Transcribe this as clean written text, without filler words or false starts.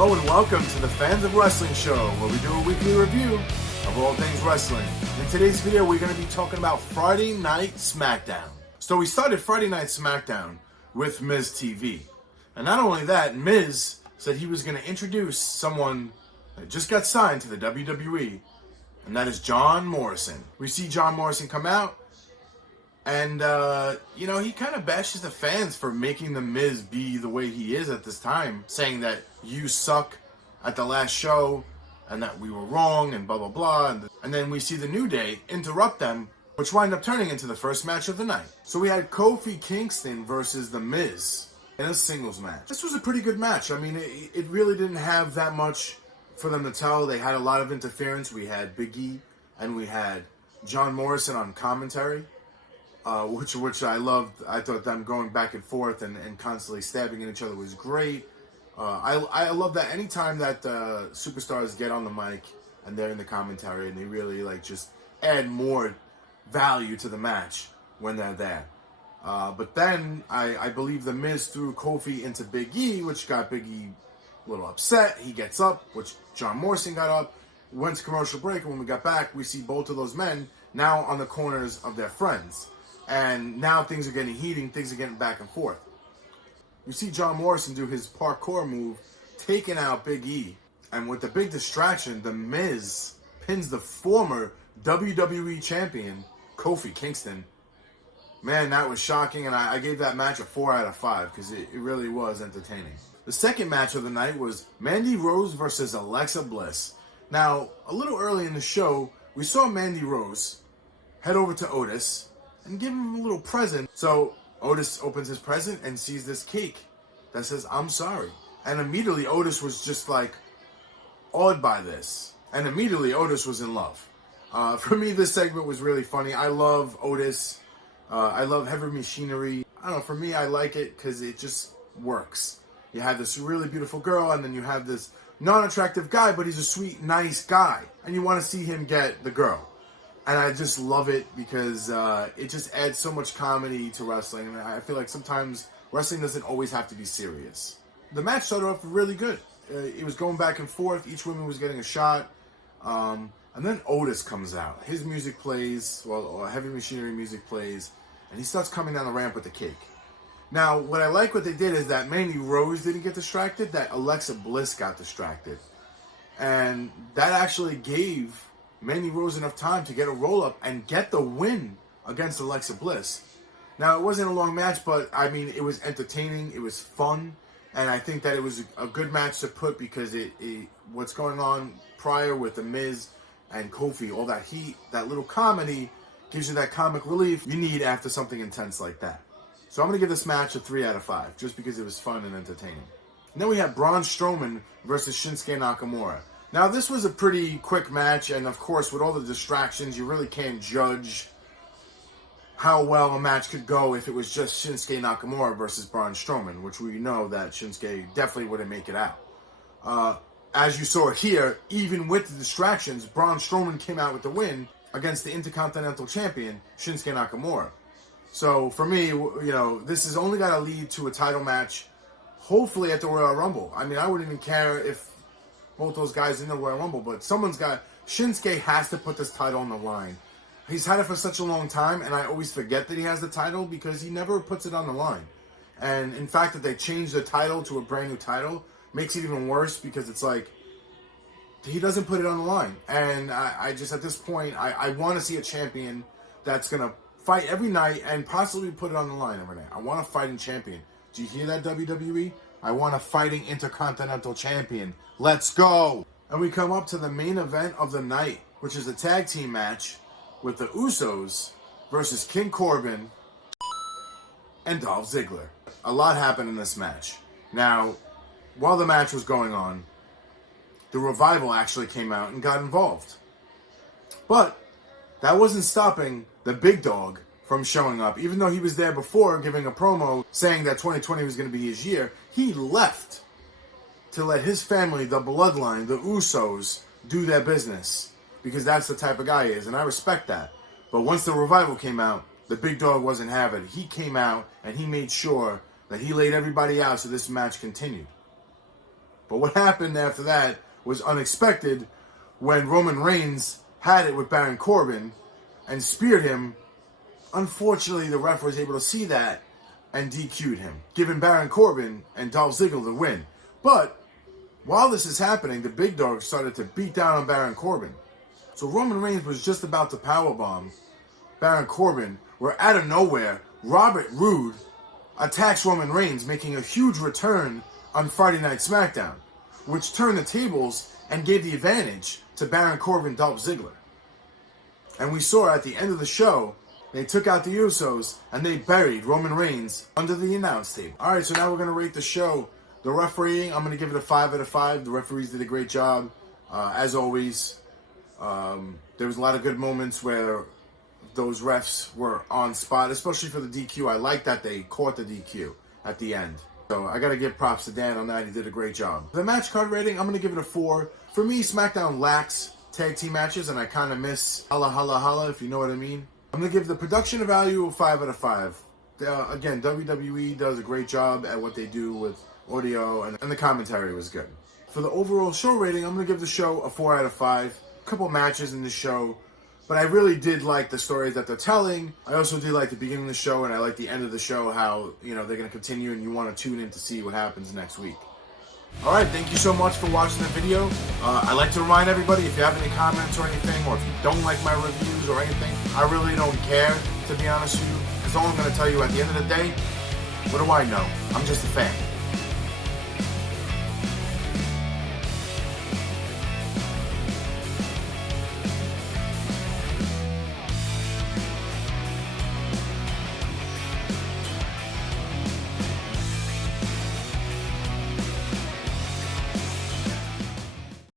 Hello and welcome to the Fans of Wrestling Show, where we do a weekly review of all things wrestling. In today's video, we're going to be talking about Friday Night SmackDown. So we started Friday Night SmackDown with Miz TV. And not only that, Miz said he was going to introduce someone that just got signed to the WWE, and that is John Morrison. We see John Morrison come out, and, he kind of bashes the fans for making the Miz be the way he is at this time, saying that you suck at the last show, and that we were wrong, and blah, blah, blah. And then we see the New Day interrupt them, which wind up turning into the first match of the night. So we had Kofi Kingston versus The Miz in a singles match. This was a pretty good match. I mean, it really didn't have that much for them to tell. They had a lot of interference. We had Big E, and we had John Morrison on commentary. Which I loved. I thought them going back and forth and constantly stabbing at each other was great. I love that anytime that superstars get on the mic and they're in the commentary and they really just add more value to the match when they're there. But then I believe the Miz threw Kofi into Big E, which got Big E a little upset. He gets up, which John Morrison got up, went to commercial break, and when we got back, we see both of those men now on the corners of their friends. And now things are getting heated, things are getting back and forth. You see John Morrison do his parkour move, taking out Big E. And with the big distraction, The Miz pins the former WWE champion, Kofi Kingston. Man, that was shocking, and I gave that match a 4 out of 5 because it really was entertaining. The second match of the night was Mandy Rose versus Alexa Bliss. Now, a little early in the show, we saw Mandy Rose head over to Otis and give him a little present. So Otis opens his present and sees this cake that says, "I'm sorry." And immediately Otis was just awed by this. And immediately Otis was in love. For me, this segment was really funny. I love Otis. I love Heavy Machinery. I don't know, for me, I like it because it just works. You have this really beautiful girl, and then you have this non-attractive guy, but he's a sweet, nice guy. And you want to see him get the girl. And I just love it because it just adds so much comedy to wrestling. And I feel like sometimes wrestling doesn't always have to be serious. The match started off really good. It was going back and forth. Each woman was getting a shot. And then Otis comes out. His music plays, Heavy Machinery music plays. And he starts coming down the ramp with the cake. Now, what I like what they did is that Mandy Rose didn't get distracted. That Alexa Bliss got distracted. And that actually gave Mandy Rose enough time to get a roll-up and get the win against Alexa Bliss. Now, it wasn't a long match, but, I mean, it was entertaining, it was fun, and I think that it was a good match to put because what's going on prior with The Miz and Kofi, all that heat, that little comedy, gives you that comic relief you need after something intense like that. So I'm going to give this match a 3 out of 5, just because it was fun and entertaining. And then we had Braun Strowman versus Shinsuke Nakamura. Now, this was a pretty quick match, and of course, with all the distractions, you really can't judge how well a match could go if it was just Shinsuke Nakamura versus Braun Strowman, which we know that Shinsuke definitely wouldn't make it out. As you saw here, even with the distractions, Braun Strowman came out with the win against the Intercontinental Champion, Shinsuke Nakamura. So, for me, this is only got to lead to a title match, hopefully at the Royal Rumble. I mean, I wouldn't even care if both those guys in the Royal Rumble, but Shinsuke has to put this title on the line. He's had it for such a long time, and I always forget that he has the title because he never puts it on the line. And in fact, that they changed the title to a brand new title makes it even worse because it's he doesn't put it on the line. And I just, at this point, I want to see a champion that's going to fight every night and possibly put it on the line every night. I want a fighting champion. Do you hear that, WWE? I want a fighting Intercontinental Champion. Let's go! And we come up to the main event of the night, which is a tag team match with the Usos versus King Corbin and Dolph Ziggler. A lot happened in this match. Now, while the match was going on, the Revival actually came out and got involved. But that wasn't stopping the big dog from showing up. Even though he was there before giving a promo saying that 2020 was going to be his year, he left to let his family, the bloodline, the Usos, do their business. Because that's the type of guy he is, and I respect that. But once the Revival came out, the big dog wasn't having it. He came out and he made sure that he laid everybody out so this match continued. But what happened after that was unexpected when Roman Reigns had it with Baron Corbin and speared him. Unfortunately, the ref was able to see that and DQ'd him, giving Baron Corbin and Dolph Ziggler the win. But while this is happening, the big dog started to beat down on Baron Corbin. So Roman Reigns was just about to powerbomb Baron Corbin, where out of nowhere, Robert Roode attacks Roman Reigns, making a huge return on Friday Night SmackDown, which turned the tables and gave the advantage to Baron Corbin, Dolph Ziggler. And we saw at the end of the show, they took out the Usos and they buried Roman Reigns under the announce table. Alright, so now we're going to rate the show. The ref rating, I'm going to give it a 5 out of 5. The referees did a great job, as always. There was a lot of good moments where those refs were on spot, especially for the DQ. I like that they caught the DQ at the end. So I got to give props to Dan on that. He did a great job. The match card rating, I'm going to give it a 4. For me, SmackDown lacks tag team matches, and I kind of miss Holla Holla Holla, if you know what I mean. I'm going to give the production value a 5 out of 5. Again, WWE does a great job at what they do with audio, and the commentary was good. For the overall show rating, I'm going to give the show a 4 out of 5. A couple matches in the show, but I really did like the stories that they're telling. I also did like the beginning of the show, and I like the end of the show, how, you know, they're going to continue and you want to tune in to see what happens next week. Alright, thank you so much for watching the video. I'd like to remind everybody, if you have any comments or anything, or if you don't like my reviews or anything, I really don't care, to be honest with you, because all I'm going to tell you at the end of the day, what do I know? I'm just a fan.